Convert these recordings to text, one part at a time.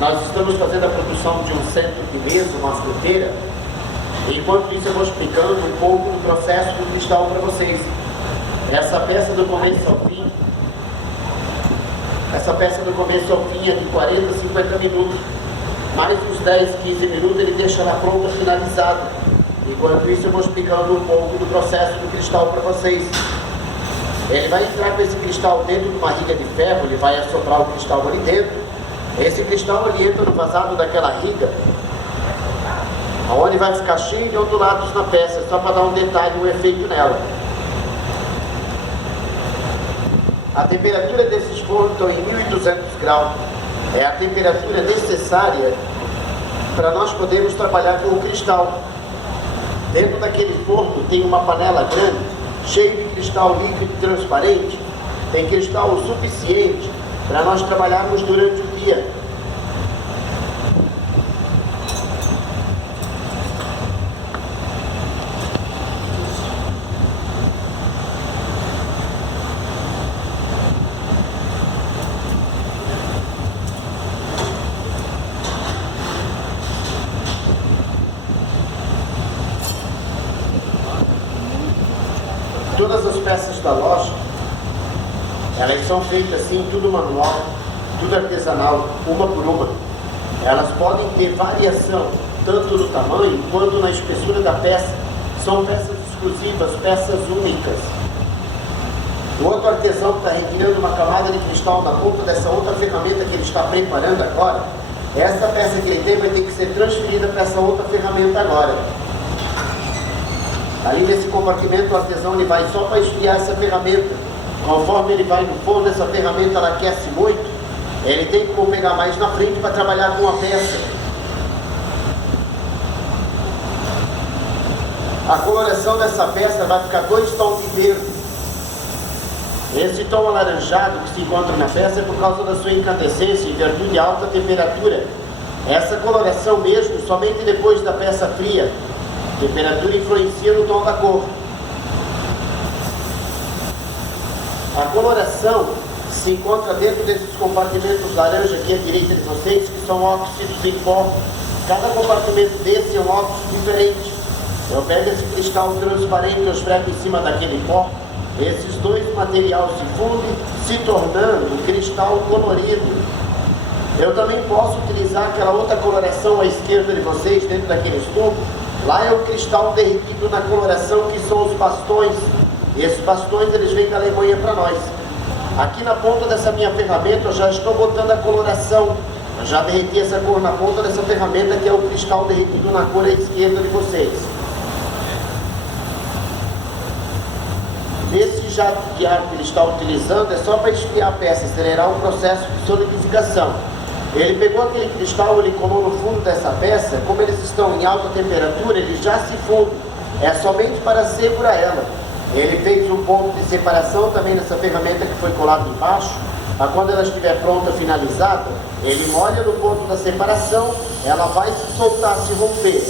Nós estamos fazendo a produção de um centro de mesa, uma fruteira. Enquanto isso eu vou explicando um pouco do processo do cristal para vocês. Essa peça do começo ao fim, é de 40 a 50 minutos. Mais uns 10, 15 minutos ele deixa ela pronta, finalizada. Enquanto isso eu vou explicando um pouco do processo do cristal para vocês. Ele vai entrar com esse cristal dentro de uma riga de ferro, ele vai assoprar o cristal ali dentro. Esse cristal ele entra no vazado daquela riga, onde vai ficar cheio de ondulados na peça, só para dar um detalhe, um efeito nela. A temperatura desses fornos estão em 1200 graus. É a temperatura necessária para nós podermos trabalhar com o cristal. Dentro daquele forno tem uma panela grande, cheia de cristal líquido e transparente. Tem cristal o suficiente para nós trabalharmos durante o dia. Todas as peças da loja, elas são feitas assim, tudo manual, tudo artesanal, uma por uma. Elas podem ter variação, tanto no tamanho quanto na espessura da peça. São peças exclusivas, peças únicas. O outro artesão que está retirando uma camada de cristal na ponta dessa outra ferramenta que ele está preparando agora, essa peça que ele tem vai ter que ser transferida para essa outra ferramenta agora. Ali nesse compartimento o artesão ele vai só para esfriar essa ferramenta. Conforme ele vai no forno, essa ferramenta ela aquece muito, ele tem que pegar mais na frente para trabalhar com a peça. A coloração dessa peça vai ficar 2 tons de verde. Esse tom alaranjado que se encontra na peça é por causa da sua incandescência em virtude de alta temperatura. Essa coloração mesmo somente depois da peça fria. A temperatura influencia no tom da cor. A coloração se encontra dentro desses compartimentos laranja aqui à direita de vocês, que são óxidos em pó. Cada compartimento desse é um óxido diferente. Eu pego esse cristal transparente, eu esfrego em cima daquele pó. Esses dois materiais se fundem, se tornando cristal colorido. Eu também posso utilizar aquela outra coloração à esquerda de vocês, dentro daquele tubo. Lá é o cristal derretido na coloração, que são os bastões. E esses bastões eles vêm da Alemanha para nós. Aqui na ponta dessa minha ferramenta eu já estou botando a coloração. Eu já derreti essa cor na ponta dessa ferramenta, que é o cristal derretido na cor à esquerda de vocês. Esse jato de ar que ele está utilizando é só para esfriar a peça, acelerar o processo de solidificação. Ele pegou aquele cristal, ele colou no fundo dessa peça. Como eles estão em alta temperatura, ele já se funde. É somente para segurar ela. Ele fez um ponto de separação também nessa ferramenta que foi colado embaixo. Para quando ela estiver pronta, finalizada, ele molha no ponto da separação, ela vai se soltar, se romper.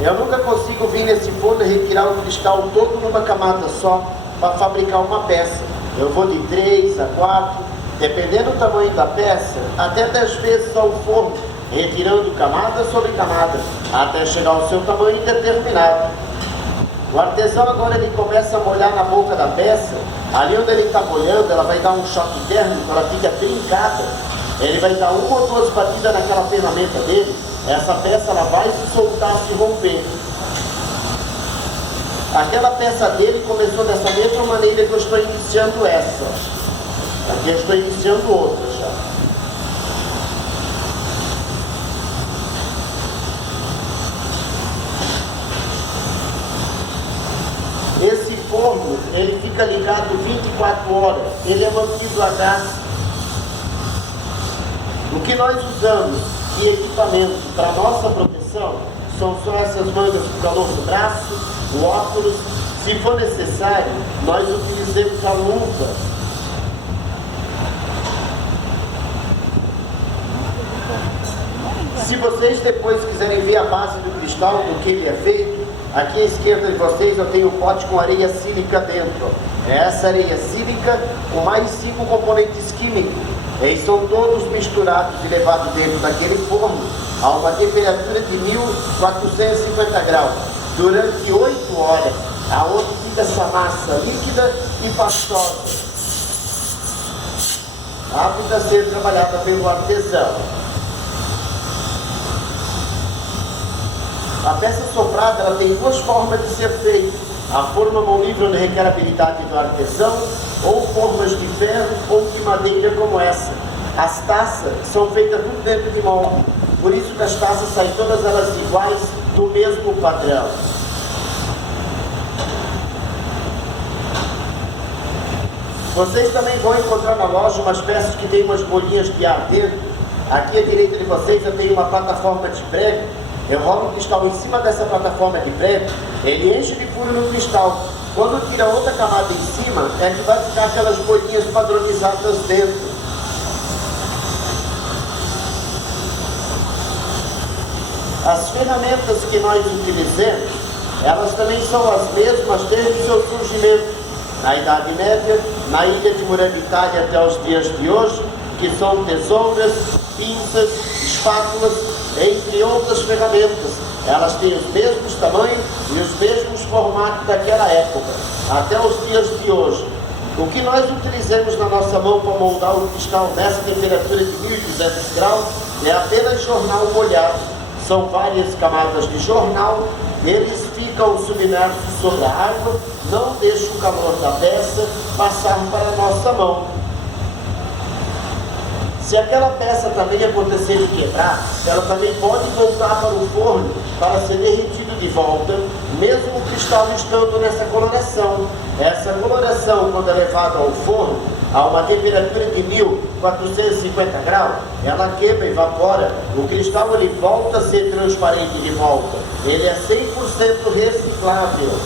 Eu nunca consigo vir nesse forno e retirar o cristal todo numa camada só para fabricar uma peça. Eu vou de 3 a 4. Dependendo do tamanho da peça, até 10 vezes ao forno, retirando camada sobre camada, até chegar ao seu tamanho determinado. O artesão agora ele começa a molhar na boca da peça. Ali onde ele está molhando, ela vai dar um choque térmico, ela fica trincada. Ele vai dar 1 ou 2 batidas naquela ferramenta dele, essa peça ela vai se soltar, se romper. Aquela peça dele começou dessa mesma maneira que eu estou iniciando essa. Aqui eu estou iniciando outra já. Esse forno, ele fica ligado 24 horas. Ele é mantido a gás. O que nós usamos de equipamento para nossa proteção são só essas mangas de calor do braço, o óculos. Se for necessário, nós utilizamos a luva. Se vocês depois quiserem ver a base do cristal, do que ele é feito, aqui à esquerda de vocês eu tenho um pote com areia sílica dentro. É essa areia sílica com mais 5 componentes químicos. Eles são todos misturados e levados dentro daquele forno a uma temperatura de 1450 graus durante 8 horas, aonde fica essa massa líquida e pastosa, apta a ser trabalhada pelo artesão. A peça soprada ela tem duas formas de ser feita: a forma mão livre, onde requer a habilidade do artesão, ou formas de ferro ou de madeira como essa. As taças são feitas tudo dentro de molde, por isso que as taças saem todas elas iguais, do mesmo padrão. Vocês também vão encontrar na loja umas peças que tem umas bolinhas de ar dentro. Aqui à direita de vocês eu tenho uma plataforma de prego. Eu rolo o cristal em cima dessa plataforma de prego, ele enche de furo no cristal. Quando tira outra camada em cima, é que vai ficar aquelas bolinhas padronizadas dentro. As ferramentas que nós utilizamos, elas também são as mesmas desde o seu surgimento, na Idade Média, na ilha de Muranitária até os dias de hoje, que são tesouras, pinças, espátulas, entre outras ferramentas. Elas têm os mesmos tamanhos e os mesmos formatos daquela época, até os dias de hoje. O que nós utilizamos na nossa mão para moldar o cristal nessa temperatura de 1200 graus é apenas jornal molhado. São várias camadas de jornal, eles ficam submersos sobre a água, não deixam o calor da peça passar para a nossa mão. Se aquela peça também acontecer de quebrar, ela também pode voltar para o forno para ser derretido de volta, mesmo o cristal estando nessa coloração. Essa coloração, quando é levada ao forno, a uma temperatura de 1450 graus, ela quebra e evapora. O cristal ele volta a ser transparente de volta. Ele é 100% reciclável.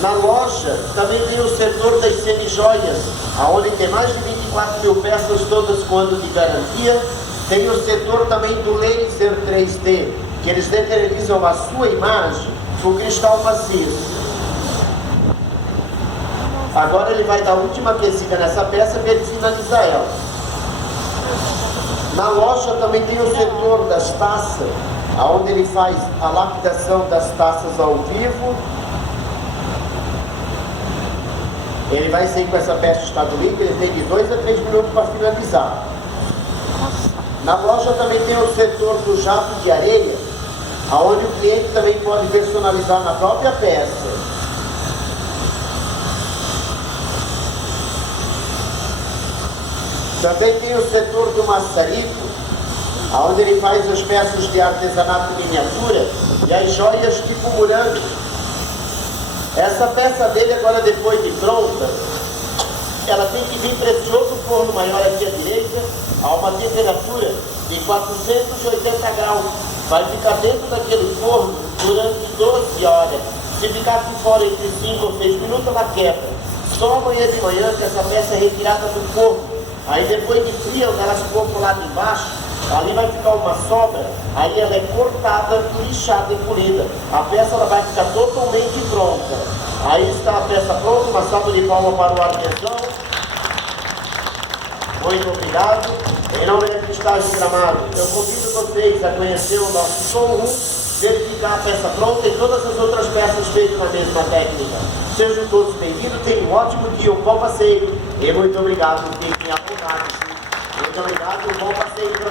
Na loja também tem o setor das semijoias, onde tem mais de 24 mil peças, todas com ano de garantia. Tem o setor também do laser 3D, que eles materializam a sua imagem com cristal maciço. Agora ele vai dar a última aquecida nessa peça para ele finalizar ela. Na loja também tem o setor das taças, onde ele faz a lapidação das taças ao vivo. Ele vai sair com essa peça de estado líquido, ele tem de 2 a 3 minutos para finalizar. Na loja também tem o setor do jato de areia, onde o cliente também pode personalizar na própria peça. Também tem o setor do maçarico, onde ele faz as peças de artesanato miniatura e as joias tipo morango. Essa peça dele agora, depois de pronta, ela tem que vir para esse outro forno maior aqui à direita, a uma temperatura de 480 graus. Vai ficar dentro daquele forno durante 12 horas. Se ficar por fora entre 5 ou 6 minutos, ela quebra. Só amanhã de manhã que essa peça é retirada do forno. Aí depois de fria, quando ela ficou por lá de baixo, ali vai ficar uma sobra, aí ela é cortada, lixada e polida. A peça ela vai ficar totalmente pronta. Aí está a peça pronta, uma salva de palmas para o artesão. Muito obrigado. Em nome da Cristais de Gramado, eu convido vocês a conhecer o nosso showroom, verificar a peça pronta e todas as outras peças feitas na mesma técnica. Sejam todos bem-vindos, tenham um ótimo dia, um bom passeio e muito obrigado por terem acompanhado. Muito obrigado, um bom passeio para